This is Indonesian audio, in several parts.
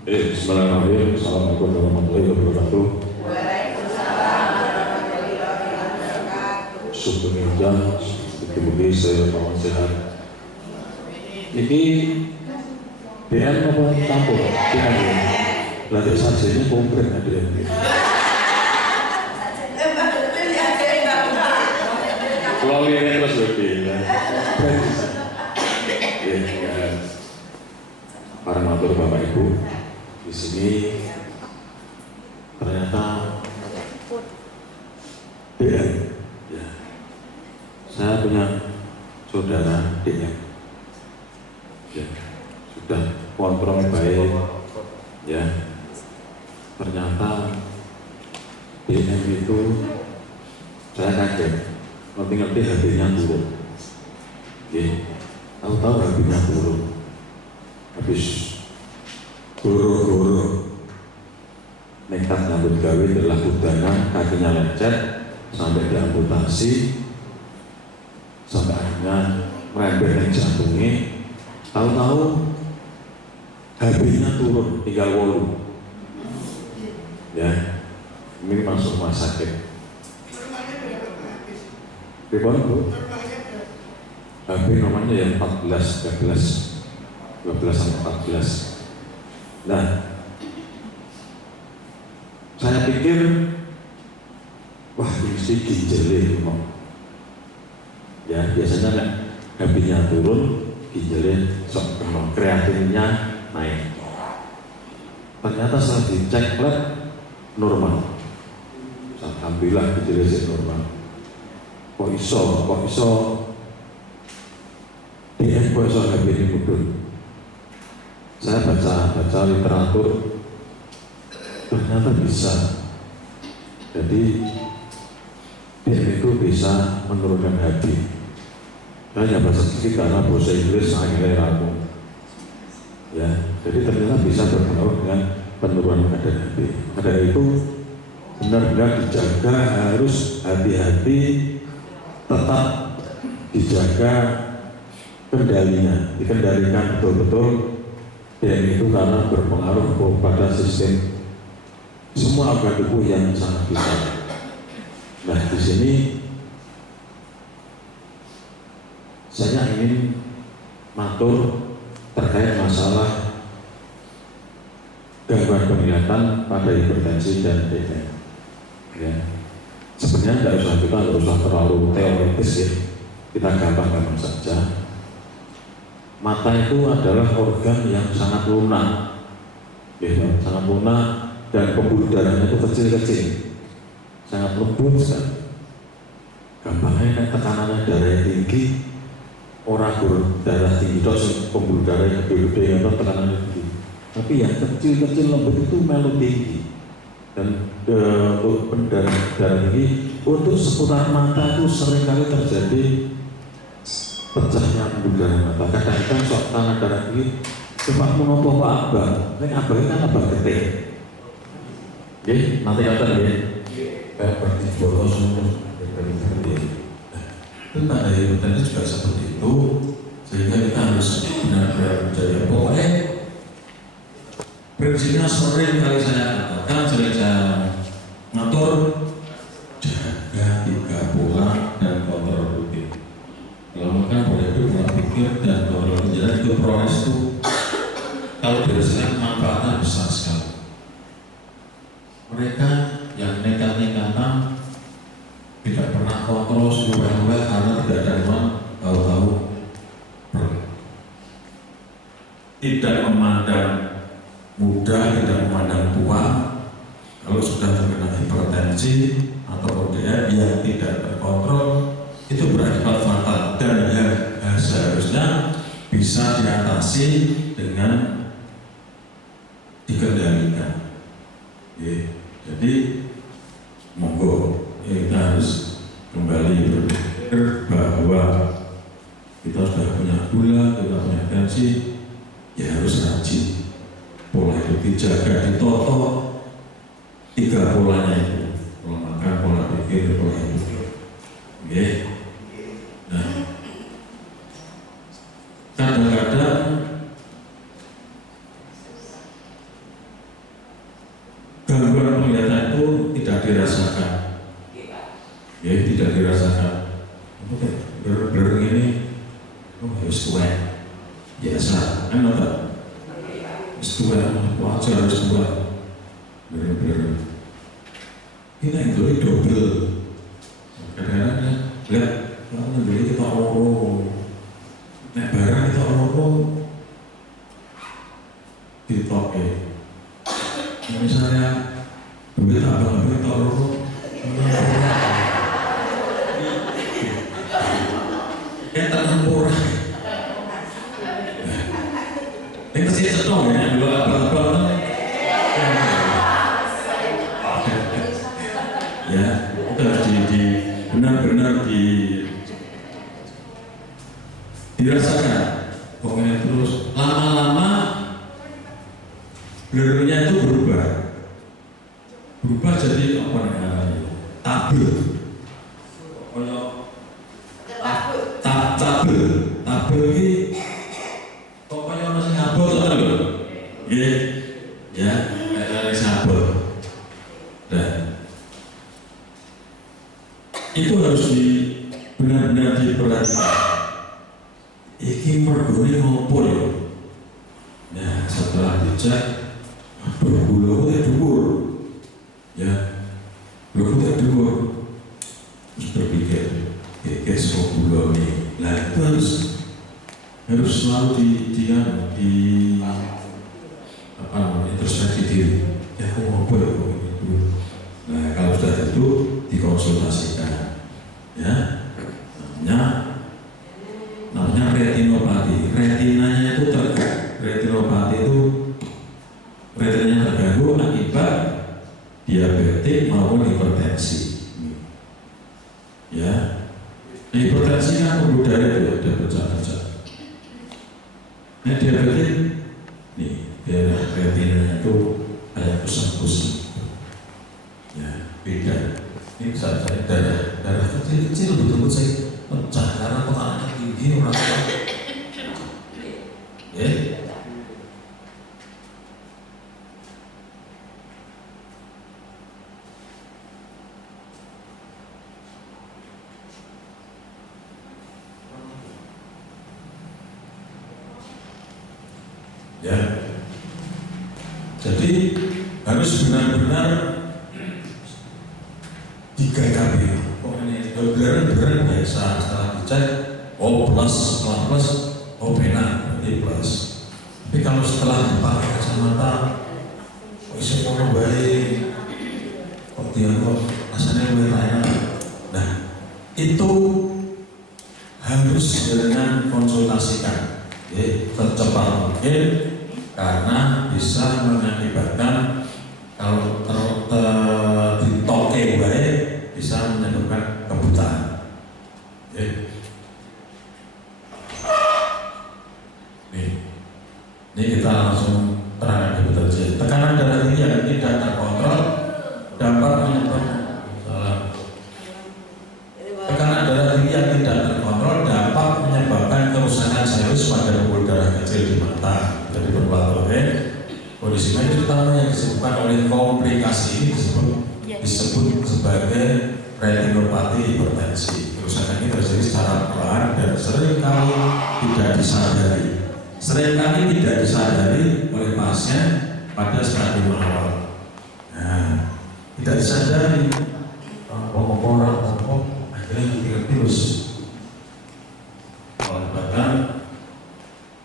Bismillahirrahmanirrahim. Assalamualaikum warahmatullahi wabarakatuh. Waalaikumsalam warahmatullahi wabarakatuh. Syukur hujan, mugi-mugi saya mawon sehat. Ini DM apa campur? DM. Lanjut saja ini konkret ada DM. Kalau ini terus lebih, para matur Bapak Ibu, di sini ternyata DM. Ya. Saya punya saudara DM. Ya, sudah kontrol baik. Ya, ternyata DM itu saya kaget. Ngerti-ngerti HP-nya turun. Ya, tahu-tahu HP-nya turun. Habis goro-goro nekat nyambut gawe adalah udana, kakinya lecet sampai diamputasi, sampai akhirnya merembet ke jantungnya. Tahu-tahu HP-nya turun, tinggal 8. Ya, ini masuk rumah sakit. Ribon Bu, HP nomornya yang 14, 13 sampai 14. Nah, saya pikir wah mesti ginjalnya kok. Ya biasanya kan HP-nya turun, ginjalnya sok penuh, kreatinnya naik. Ternyata setelah dicek lab normal. Alhamdulillah ginjalnya normal. Kok iso DM kok iso HP ini mundur. Saya baca literatur, ternyata bisa. Jadi DM itu bisa menurunkan HP. Saya hanya bahasa sedikit karena bahasa Inggris akhirnya ragu. Ya, jadi ternyata bisa berpengaruh dengan penurunan kadar HP. Kadar itu benar-benar dijaga, harus hati-hati, tetap dijaga kendalinya, dikendalikan betul-betul. DM itu karena berpengaruh pada sistem semua organ tubuh yang sangat besar. Nah, di sini saya ingin matur terkait masalah gangguan penglihatan pada hipertensi dan DM. Ya, sebenarnya kita nggak usah terlalu teoritis ya, kita gampang-gampang saja. Mata itu adalah organ yang sangat lunak, ya, sangat lunak, dan pembuluh darahnya itu kecil-kecil, sangat lembut sekali. Gampangnya tekanannya darah tinggi, orang berdarah tinggi, terus pembuluh darah yang gede-gede atau tekanannya tinggi. Tapi yang kecil-kecil lembut itu melu tinggi, dan untuk darah tinggi untuk seputar mata itu seringkali terjadi pecahnya pembuluh darah mata. Kadang-kadang sok tanah darah ini cuma menopo abang, ini abangnya kan abang gede. Oke, nanti kata ya, kayak berarti bolos itu tanda hipertensi juga seperti itu, sehingga kita harus benar-benar menjadi pokoknya prinsipnya sering kali saya katakan, sering saya ngatur, jaga 3 pola dan kontrol rutin. Kalau kan boleh itu pola pikir dan kontrol rutin, itu progres itu kalau dirasakan manfaatnya besar sekali. Mereka yang nekat-nekatan tidak pernah kontrol sebuah-buah karena tidak ada uang, tahu-tahu tidak memandang muda, tidak memandang tua. Kalau sudah terkena hipertensi atau ODM yang tidak terkontrol, itu berakibat fatal dan seharusnya bisa diatasi dengan dikendalikan. Jadi monggo kita harus kembali berpikir bahwa kita sudah punya gula, kita punya tensi, ya harus rajin. Pola itu dijaga, ditoto 3 polanya itu, pola makan, pola pikir, pola hidup. Oke. Nah, kadang-kadang Setua, wajar setua. Bener-bener. Ini yang dulu double. Kadang-kadang lihat, kalau beli kita loro, nek barang kita loro, ditoke. Misalnya duit abang-abang kita loro, kita murah. Ini pasti setong ya, dua abang-abang. Ya, itu harus benar-benar dirasakan. Pokoknya terus lama-lama blurnya itu berubah jadi apa namanya? Tabel. Tabel ini pokoknya orang sing ngabur ngono lho. Nggih. Ya, kayak sabur. Dan itu harus benar-benar diperhatikan. Iki mergone ngopo ya? Nah, setelah dicek bergula dhuwur. Ya. Bergula dhuwur. Terus berpikir, kok gula nih. Nah, itu harus selalu introspeksi diri. Ya, aku ngopo ya kok gitu. Nah, kalau sudah itu dikonsultasikan. Ya. Namanya retinopati. Retinanya itu retinopati itu retinanya terganggu akibat diabetik maupun hipertensi. Ya, hipertensi kan pembuluh darah itu ada pecah-pecah. Nah, diabetik nih daerah retinanya itu ada pusat-pusat. Ya, beda. Ini saya darah kecil betul-betul saya pecah karena tekanannya tinggi orang tua. Ya, jadi harus benar-benar digagapi. Beneran biasa setelah dicek, oh plus, setelah plus, oh benar, ini plus. Tapi kalau setelah dipakai kacamata, bisa ngomong baik, kok dia kok rasanya lebih enak. Nah, itu harus dengan konsultasikan, secepat mungkin, karena bisa mengakibatkan kalau ditoke baik bisa menyebabkan kebutaan. Ini kita langsung terangkan betul saja. Tekanan darah tinggi yang tidak terkontrol dapat menyebabkan tekanan darah tinggi yang tidak terkontrol dapat menyebabkan kerusakan serius pada pembuluh darah kecil di mata. Jadi berbagai kondisi medis utama yang disebabkan oleh komplikasi ini disebut sebagai retinopati hipertensi. Kerusakan ini terjadi secara pelan dan seringkali tidak disadari oleh pasien pada stadium awal. Nah, tidak disadari akhirnya terus mengakibatkan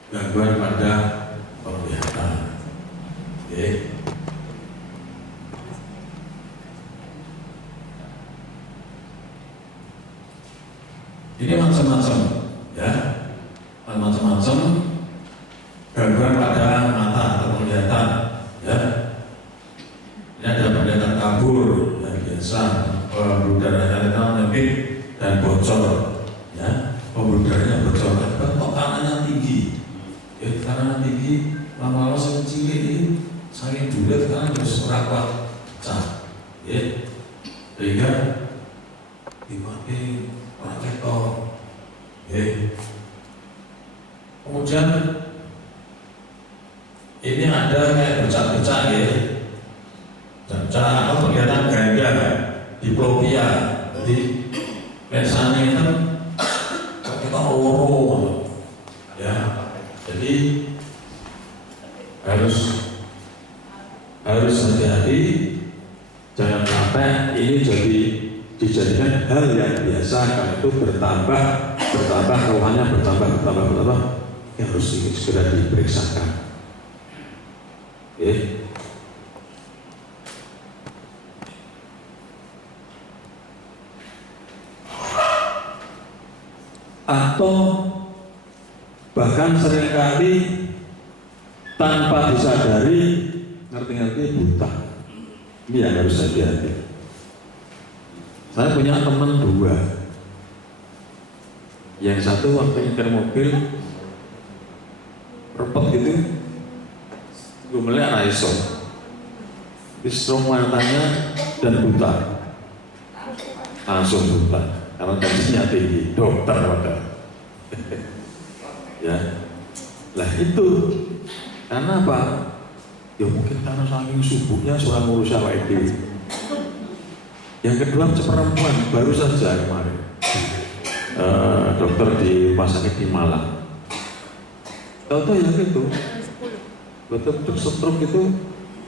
gangguan pada penglihatan. Ini macam-macam, ya, macam-macam gangguan pada mata atau penglihatan, ya. Ini ada penglihatan kabur, yang biasa, pembuluh darahnya menyempit dan bocor, ya. Pembuluh darahnya bocor, tekanannya tinggi, ya, tekanan tinggi, lama-lama sekecil ini, saking bulat kan harus merawat, pecah, ya, sehingga dipakai ketok, kemudian ini ada kayak bercak-bercak, bercak atau kelihatan ganja, diplopia. Jadi lesanya itu kita loro, ya. Jadi harus harus hati-hati, jangan sampai ini dijadikan hal yang biasa. Karena itu bertambah keluhannya bertambah, yang harus segera diperiksakan. Okay. Atau bahkan seringkali tanpa disadari ngerti-ngerti buta. Ini yang harus hati-hati. Saya punya teman 2. Yang satu waktu nyetir mobil repot gitu, gue melihat raiso, distrung matanya dan buta, langsung buta karena tensinya tinggi, dokter padahal. Ya, lah itu karena apa? Ya mungkin karena saking sibuknya seorang ngurus awake dhewe. Yang kedua perempuan baru saja kemarin dokter di rumah sakit di Malang. Tahu-tahu ya gitu, betul-betul stroke itu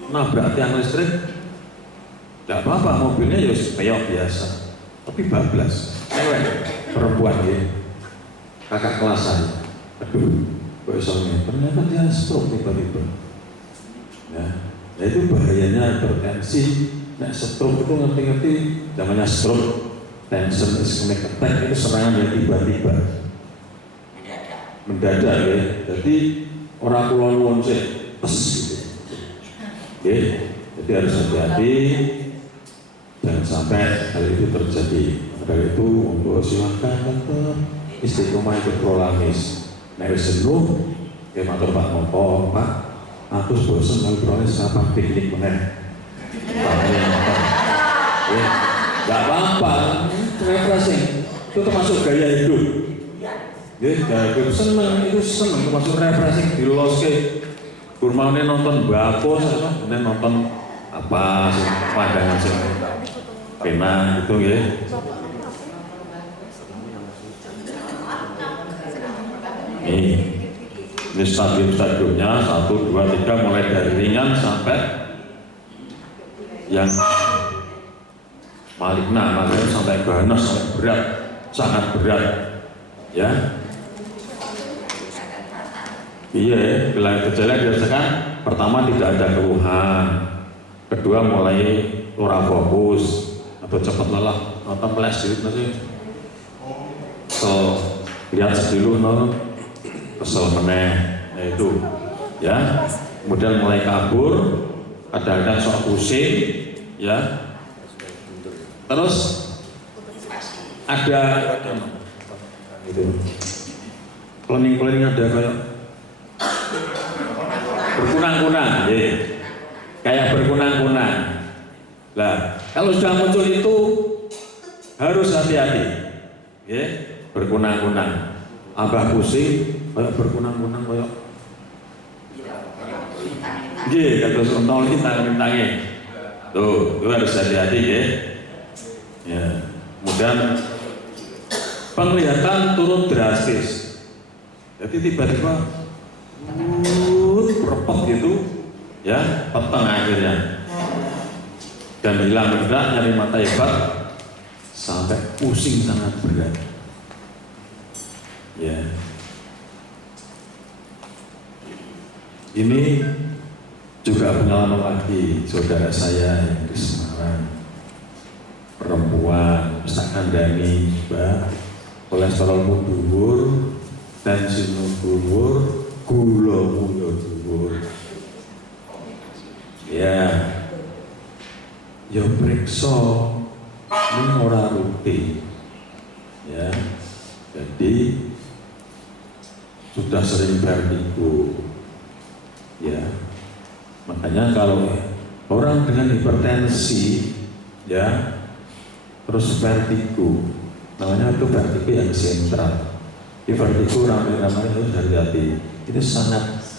nabrak tiang listrik. Tidak apa-apa, mobilnya ya kayak biasa, tapi bablas. Cewek, perempuan ya, kakak kelas saya. Aduh, besoknya ternyata dia stroke tiba-tiba. Ya, itu bahayanya hipertensi. Nah, stroke itu ngerti-ngerti, namanya stroke, tension ischemic attack, itu serangan yang tiba-tiba, mendadak ya. Jadi orang kulon-kulon sih, gitu. Oke, jadi harus hati-hati, jangan sampai hal itu terjadi. Dari itu untuk silakan dokter istiqomah ikut prolamis. Nah, jenuh, kayak matur Pak Moko, Pak, aku bosan kalau prolamis apa piknik meneh. Ya, nggak apa-apa, refreshing itu termasuk gaya hidup. Ya, gaya hidup itu seneng termasuk refreshing di loske. Kurmane nonton bako, ini nonton apa sih pandangan sih, pena gitu ya. Ini stadium-stadiumnya 1, 2, 3 mulai dari ringan sampai yang maligna, makanya sampai ganas, sampai berat, sangat berat, ya. Iya, bila gejala dirasakan pertama tidak ada keluhan, kedua mulai ora fokus atau cepat lelah, nonton flash gitu nanti, so lihat dulu nonton kesel meneh, itu, ya. Kemudian mulai kabur. Kadang-kadang sok pusing, ya. Terus ada gitu. Cloning ada kayak berkunang-kunang, ya. Kayak berkunang-kunang. Nah, kalau sudah muncul itu harus hati-hati, ya. Berkunang-kunang. Abah pusing, kayak berkunang-kunang kayak. Iya, kata sontol kita minta-mintanya. Tuh, itu harus hati-hati ya. Ya, kemudian penglihatan turun drastis. Jadi tiba-tiba repot gitu, ya, peteng akhirnya. Dan hilang berat, nyari mata hebat, sampai pusing sangat berat. Ya. Ini juga pengalaman lagi saudara saya yang di Semarang, perempuan, misalkan Dani, Mbak, kolesterolmu dhuwur, tensimu dhuwur, gulamu yo dhuwur. Ya, yo periksa, ini ora rutin, ya. Jadi sudah sering vertigo, ya. Makanya kalau orang dengan hipertensi, ya, terus vertigo, namanya itu vertigo yang sentral. Di vertigo namanya harus hati-hati. Itu sangat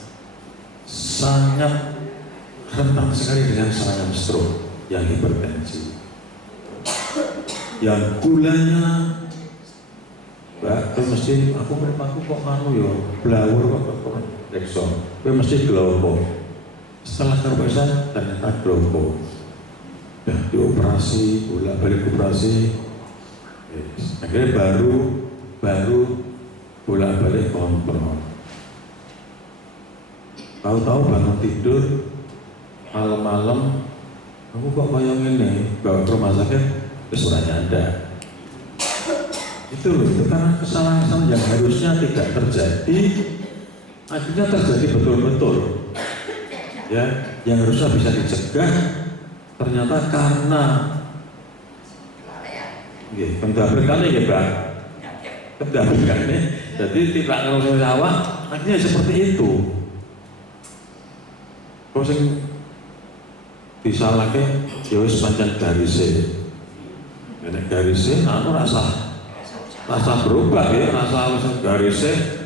rentan sekali dengan serangan stroke yang hipertensi. Yang gulanya, Mbak, mesti aku kok anu yo, blawur kok rekso, mesti gelombang. Setelah kerobosan ternyata gloko, dan dioperasi, bolak-balik operasi, akhirnya baru bolak-balik kontrol. Tahu-tahu bangun tidur malam-malam, aku kok kayak gini, bawa ke rumah sakit, kesurannya ada. Itu karena kesalahan yang harusnya tidak terjadi, akhirnya terjadi betul-betul. Ya, yang harusnya bisa dicegah, ternyata karena pendabrikannya ya Pak, pendabrikannya, jadi tidak ngurus awak, akhirnya seperti itu. Kau sing disalahke, ya wis pancen garise, aku rasa berubah ya, rasa garise,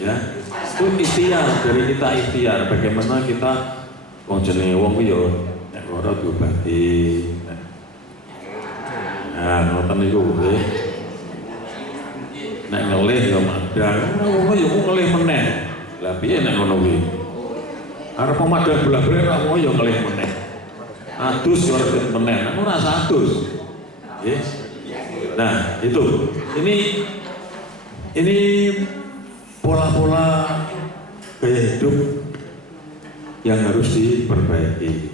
ya. Itu ikhtiar dari kita, ikhtiar bagaimana kita wong jenenge wong yo nek ora diobati. Nah, ngoten niku nggih. Nek ngelih yo madang, wong yo ngelih meneh. Lah piye nek ngono kuwi? Arep pemadang bola-bali ra wong yo ngelih meneh. Adus yo ora meneh, ora rasa adus. Nggih. Nah, itu. Ini pola-pola gaya hidup yang harus diperbaiki.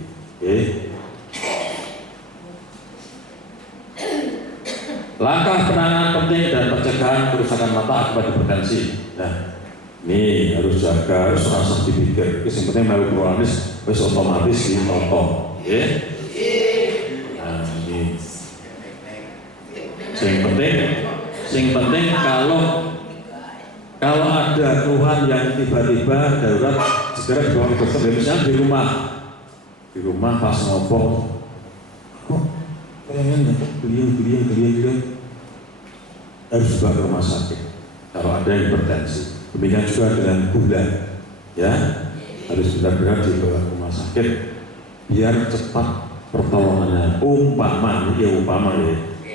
Langkah penanganan penting dan pencegahan kerusakan mata akibat hipertensi. Nah, ini harus jaga, harus rasa dipikir. Yang penting melu pluralis, wis otomatis ditoto. Nah, ini. Yang penting kalau ada keluhan yang tiba-tiba darurat segera dibawa ke dokter. Misalnya di rumah pas ngopo, kok pengen geliang harus dibawa ke rumah sakit kalau ada hipertensi. Demikian juga dengan gula, ya harus benar-benar dibawa ke rumah sakit biar cepat pertolongannya. Umpama ya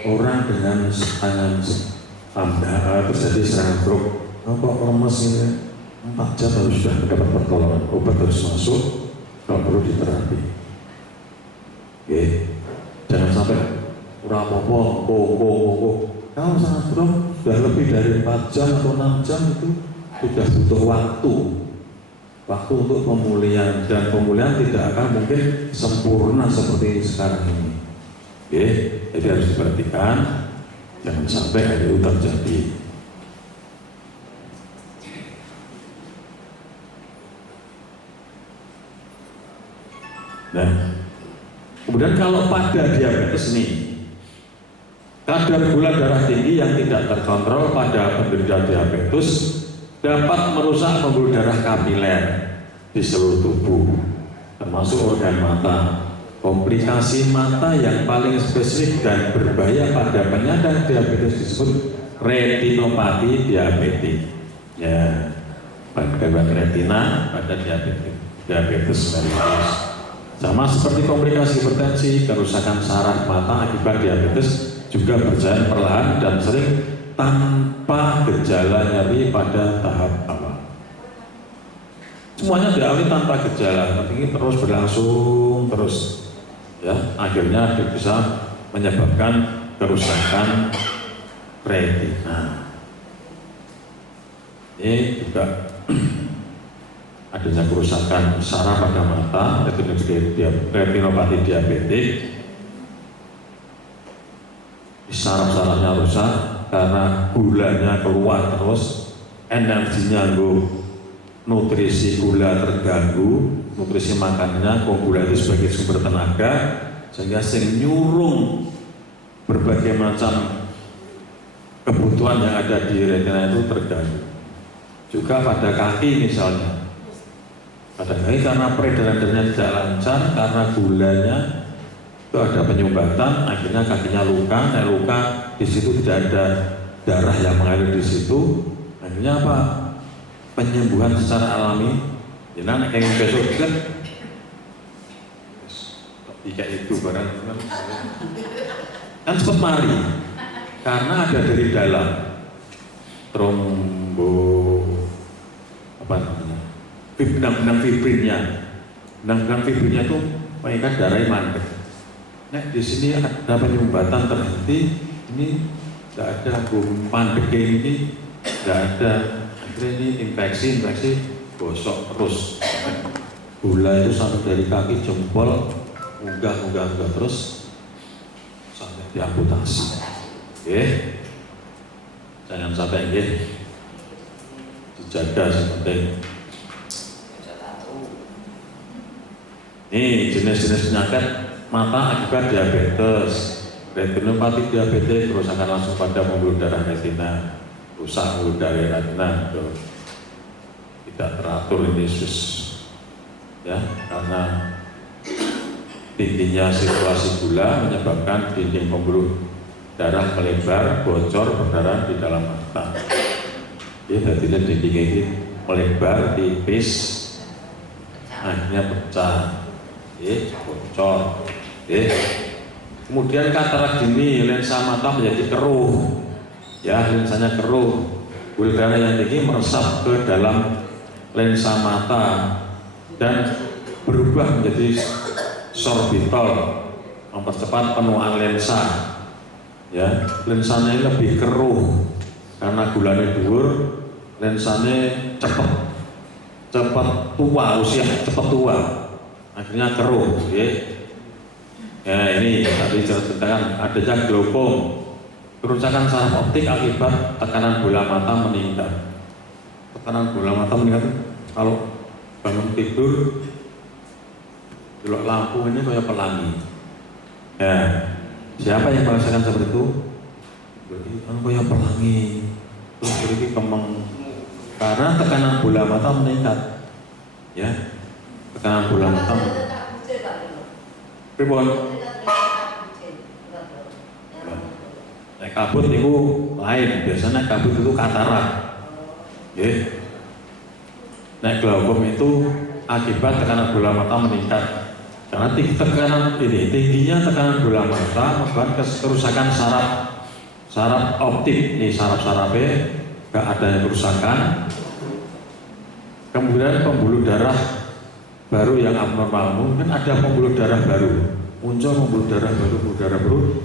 orang dengan tangan terjadi serangan stroke, kok lemes ini 4 jam harus sudah mendapat pertolongan, obat harus masuk, kalau perlu diterapi. Oke, jangan sampai kurang apa-apa, kalau sangat stroke sudah lebih dari 4 jam atau 6 jam itu sudah butuh waktu untuk pemulihan, dan pemulihan tidak akan mungkin sempurna seperti sekarang ini. Oke, jadi harus diperhatikan, jangan sampai ada itu terjadi. Nah, kemudian kalau pada diabetes ini, kadar gula darah tinggi yang tidak terkontrol pada penderita diabetes dapat merusak pembuluh darah kapiler di seluruh tubuh, termasuk organ mata. Komplikasi mata yang paling spesifik dan berbahaya pada penyandang diabetes disebut retinopati diabetik. Ya, pada retina, pada diabetes mellitus. Sama seperti komplikasi hipertensi, kerusakan saraf mata akibat diabetes juga berjalan perlahan dan sering tanpa gejala nyeri pada tahap awal. Semuanya dialami tanpa gejala, tapi terus berlangsung terus. Ya, akhirnya bisa menyebabkan kerusakan retina. Ini juga adanya kerusakan saraf pada mata, retinopati diabetik. Saraf-sarafnya rusak karena gulanya keluar terus, energinya nutrisi gula terganggu, nutrisi makannya, gula itu sebagai sumber tenaga, sehingga sering nyurung berbagai macam kebutuhan yang ada di retina itu terganggu. Juga pada kaki misalnya, pada kaki karena peredaran darahnya tidak lancar, karena gulanya itu ada penyumbatan, akhirnya kakinya luka di situ tidak ada darah yang mengalir di situ, akhirnya apa? Penyembuhan secara alami. Jangan kayak besok kan jika itu barang kan cepat mari karena ada dari dalam trombo apa namanya benang-benang fibrinnya Benang fibernya itu mengikat darah mandek. Nah di sini ada penyumbatan terhenti, ini nggak ada mandek ini, nggak ada. Akhirnya ini infeksi gosok terus. Gula itu sampai dari kaki jempol, munggah terus sampai diamputasi. Oke, jangan sampai dijaga sepenting. Ini jenis-jenis penyakit mata akibat diabetes, retinopati diabetes, kerusakan langsung pada pembuluh darah retina, rusak pembuluh darah retina, tidak teratur ini ya, karena tingginya sirkulasi gula menyebabkan dinding pembuluh darah melebar, bocor, berdarah di dalam mata. Ya, jadi dinding ini melebar, tipis, akhirnya pecah. Bocor. Kemudian katarak dini, lensa mata menjadi keruh. Ya, lensanya keruh. Pembuluh darah yang tinggi meresap ke dalam lensa mata dan berubah menjadi sorbitol, mempercepat penuaan lensa. Ya, lensanya lebih keruh karena gulanya dhuwur, lensanya cepat tua, usia cepat tua. Akhirnya keruh, ya ini tadi ceritakan adanya glaukom, kerusakan saraf optik akibat tekanan bola mata meningkat. Tekanan bola mata meningkat kalau bangun tidur, delok lampu ini kayak pelangi. Ya, siapa yang merasakan seperti itu? Kayak pelangi, terus beri kemeng, karena tekanan bola mata meningkat. Ya. Tekanan bola mata. Pripun? Nek kabut itu lain, biasanya kabut itu katarak. Nggih. Nek glaukom itu akibat tekanan bola mata meningkat. Karena tingginya tekanan bola mata menyebabkan kerusakan saraf optik. Ini saraf-sarafnya nggak ada kerusakan. Kemudian pembuluh darah baru yang abnormal, mungkin ada pembuluh darah baru, muncul pembuluh darah baru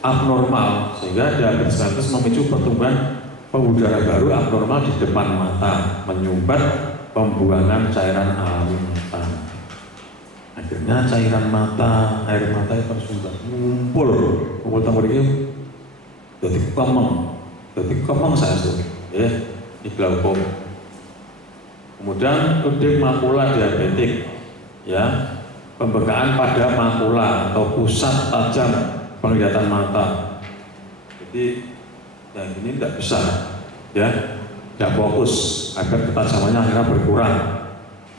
abnormal, sehingga diabetes memicu pertumbuhan pembuluh darah baru abnormal di depan mata, menyumbat pembuangan cairan alami mata. Akhirnya cairan mata, air mata itu tersumbat, ngumpul tembok ini, jadi kemeng saya tuh, ya, ini glaukom. Kemudian kode makula diabetik, ya, pembekaan pada makula atau pusat tajam penglihatan mata. Jadi yang ini tidak bisa, ya, tidak fokus, agar ketajamannya akhirnya berkurang,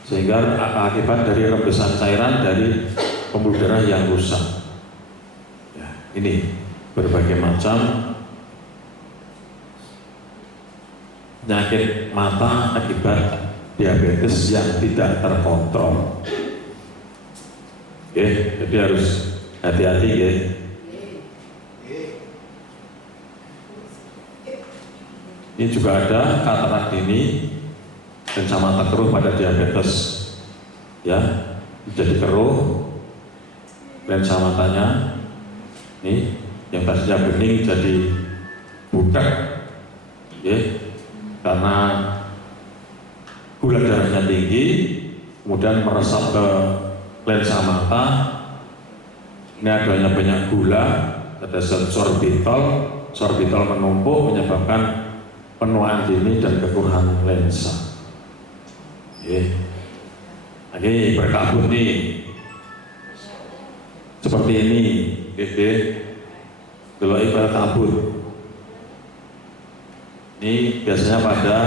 sehingga akibat dari rembesan cairan dari pembuluh darah yang rusak. Ya, ini berbagai macam penyakit mata akibat diabetes yang tidak terkontrol. Oke, jadi harus hati-hati ya. Ini juga ada katarak dini dan sama keruh pada diabetes. Ya, jadi keruh lensa matanya ini yang tadinya bening jadi budak. Ya, karena gula darahnya tinggi, kemudian meresap ke lensa mata. Ini adanya banyak gula, ada sorbitol menumpuk menyebabkan penuaan dini dan kekurangan lensa. Ini berkabut nih, seperti ini, kalau ibarat kabut. Ini biasanya pada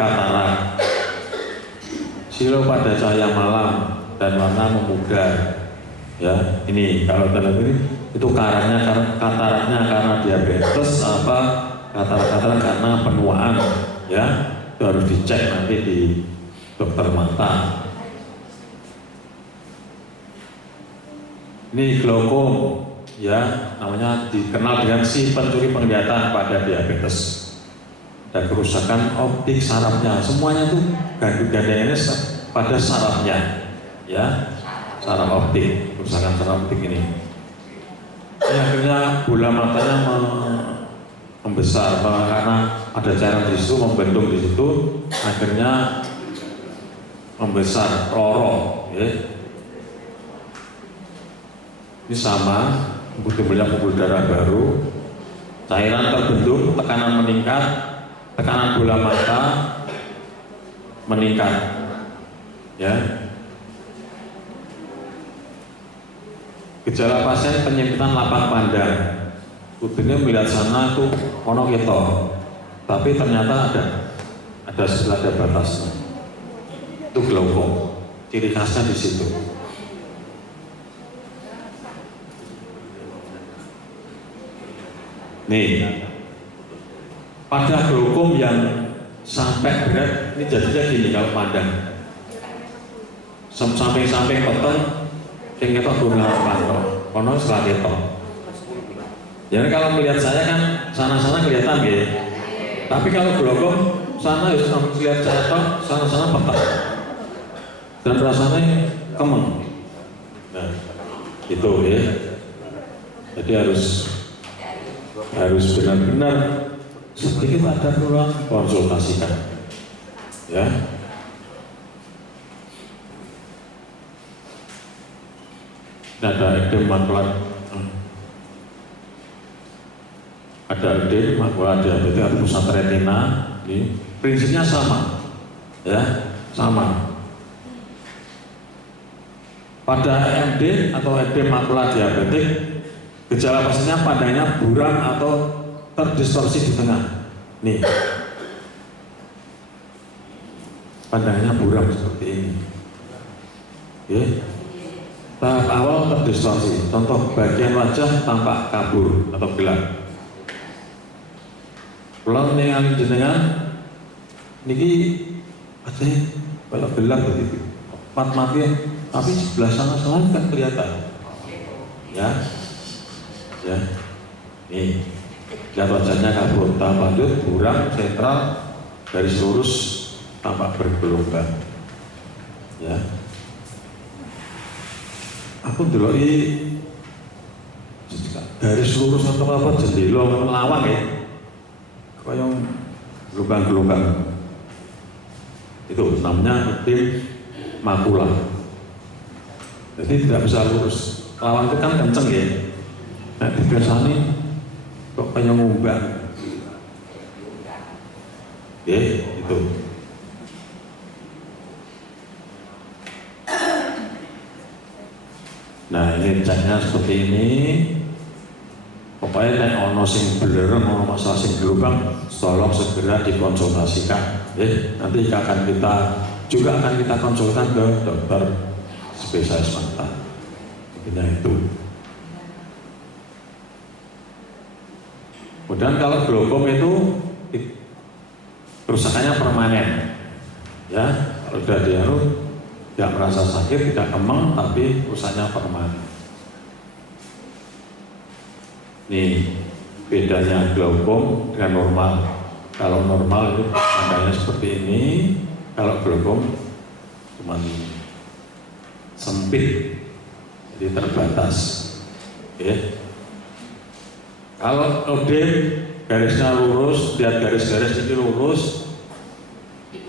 katarak, silau pada cahaya malam dan warna memudar. Ya, ini kalau ini itu kataraknya karena diabetes apa katarak karena penuaan. Ya, itu harus dicek nanti di dokter mata. Ini glaukom, ya, namanya dikenal dengan si pencuri penglihatan pada diabetes. Dan kerusakan optik sarafnya, semuanya tuh gandengannya pada sarafnya, ya, saraf optik, kerusakan saraf optik ini. Akhirnya bola matanya membesar karena ada cairan di situ, membendung di situ, akhirnya membesar, loro, ya. Ini sama, timbulnya pembuluh darah baru, cairan terbentuk, tekanan meningkat, tekanan bola mata meningkat, ya. Gejala pasien penyempitan lapak pandang, kupingnya melihat sana itu ono keto, tapi ternyata ada sebelah ada batasnya, itu glaukom, ciri khasnya di situ. Nih, pada glaukom yang sampai berat, ini jadinya gini kalau pandang, samping-samping peteng. Yang kita guna pantau, kono setelah ketok. Jadi kalau melihat saya kan sana-sana kelihatan ya. Tapi kalau glaukom sana harus lihat saya toh, sana-sana petang. Dan rasanya kemeng. Nah, itu ya. Jadi harus benar-benar sedikit ada ruang konsultasikan. Ya. Ada edem makulat, ada edem makulat diabetes atau pusat retina, ini prinsipnya sama, ya, sama. Pada MD atau edem makulat diabetes, gejala pasiennya pandangnya buram atau terdistorsi di tengah. Nih, pandangnya buram seperti ini. Oke. Tahap awal terdistorsi, contoh bagian wajah tampak kabur atau gelap. Pulang dengan jenengan, niki wajahnya kalau gelap begitu, mati, tapi sebelah sana kan kelihatan, ya, nih, lihat wajahnya kabur, tahap lanjut, buram, sentral, garis lurus, tampak bergelombang, ya. Aku ndeloki garis lurus atau apa jendela melawang ya, kayak gelombang-gelombang. Itu namanya edem makula. Jadi tidak bisa lurus. Lawang itu kan kenceng ya. Nah, biasanya kok kayak ngumbang. Ya, itu. Nah, ini ceknya seperti ini. Pokoknya nek ono sing belereng, ono masalah sing gelombang, tolong segera dikonsultasikan. Nanti akan kita konsultan ke dokter spesialis mata. Intinya itu. Kemudian kalau glaukom itu kerusakannya permanen, ya. Kalau sudah dianu tidak merasa sakit, tidak kemeng, tapi rusaknya permanen. Nih bedanya glaukom dengan normal. Kalau normal itu pandangnya seperti ini, kalau glaukom cuma sempit, jadi terbatas. Ya. Kalau edem garisnya lurus, lihat garis-garis ini lurus,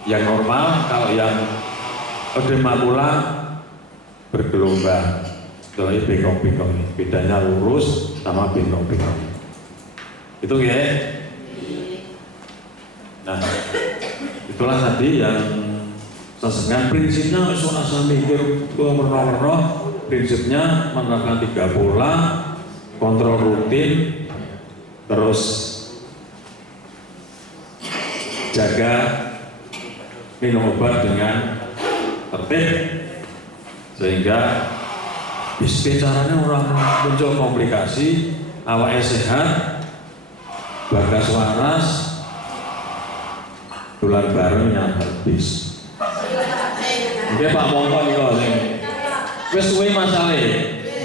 yang normal. Kalau yang edem makula bergelombang, setelah bengkok-bengkok ini, bedanya lurus sama bengkok-bengkok. Itu ya. Nah, itulah tadi yang sesengan prinsipnya asal mikir merno-merno, prinsipnya menerapkan 3 pola, kontrol rutin, terus jaga minum obat dengan tertib sehingga bicaranya orang muncul komplikasi, awalnya sehat, bagas waras, bulan barunya habis. Oke Pak Mongko nih kok sing wis suwe masalahe,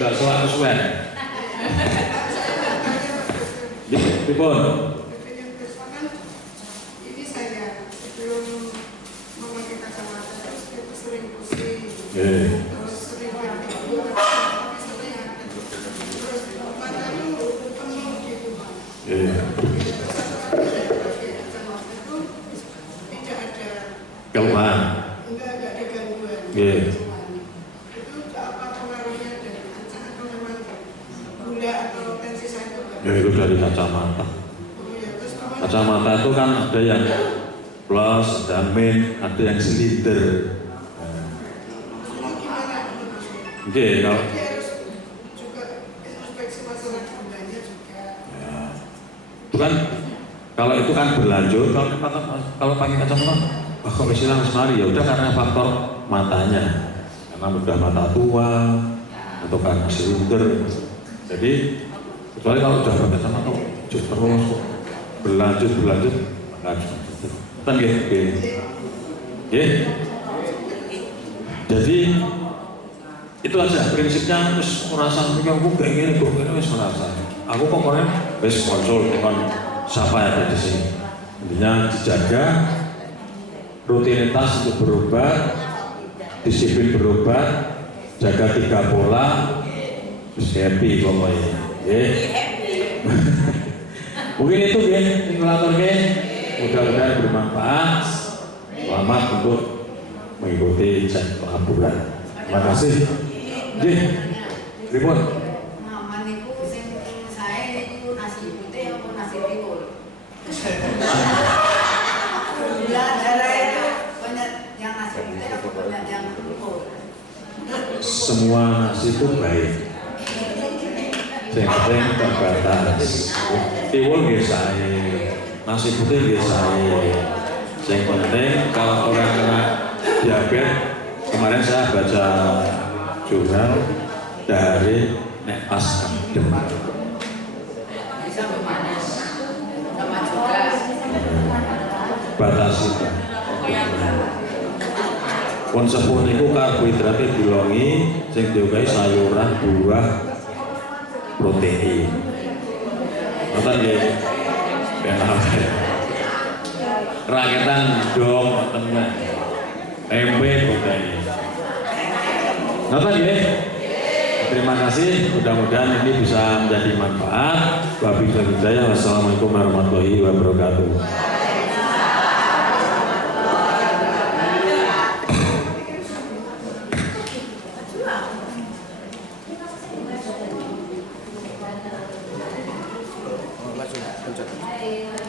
ndak suwe-suwe. Pripun? Ini saya sebelum memakai kacamata itu sering Nggih. terus sering itu tapi sering ada. Terus mata itu penuh gitu Pak. Nggih. Itu tidak ada Keluhan. enggak ada gangguan. Nggih. Itu apa pengaruhnya dari kaca atau memang gula atau tensi saya itu Pak? Ya itu dari kacamata. Oh iya, terus kemana? Kacamata itu kan ada yang plus, ada min, ada yang silinder. Ini gimana itu maksudnya? Oke, kalau Jadi harus juga introspeksi masalah gulanya juga. ya, itu kan kalau itu kan berlanjut, kalau pakai kacamata, kok misalnya semari ya udah karena faktor matanya, karena udah mata tua atau karena silinder. Jadi kecuali kalau udah pakai kacamata terus berlanjut, maka kan gitu. Jadi itu aja prinsipnya, terus merasa mikir aku kayak gini, kok ini wis merasa. Aku kok kemarin wis konsul dengan siapa yang ada di sini. Intinya dijaga rutinitas untuk berobat, disiplin berobat, jaga 3 pola, terus happy pokoknya. Mungkin itu simulator mudah-mudahan bermanfaat. Selamat untuk mengikuti cek laporan. Terima kasih. Ribut. Maman itu sing saya itu nasi putih apa nasi tiwul? Ya, ada banyak yang nasi putih apa banyak yang tiwul? Semua nasi itu baik. Yang penting terbatas. Tiwul biasa, nasi putih biasa. Yang penting kalau orang kena diabetes, kemarin saya baca jurnal dari Nek Asam. Bisa pemanas, sama juga. Batasi. Pun sepuluh niku karbohidratnya dilongi, sing diowahi sayuran, buah, protein. Nonton ya, rakyatan dong, teman, tempe protein. Nonton ya. Terima kasih, mudah-mudahan ini bisa menjadi manfaat. Wabillahi hidayah. Wassalamualaikum warahmatullahi wabarakatuh. Lanjut.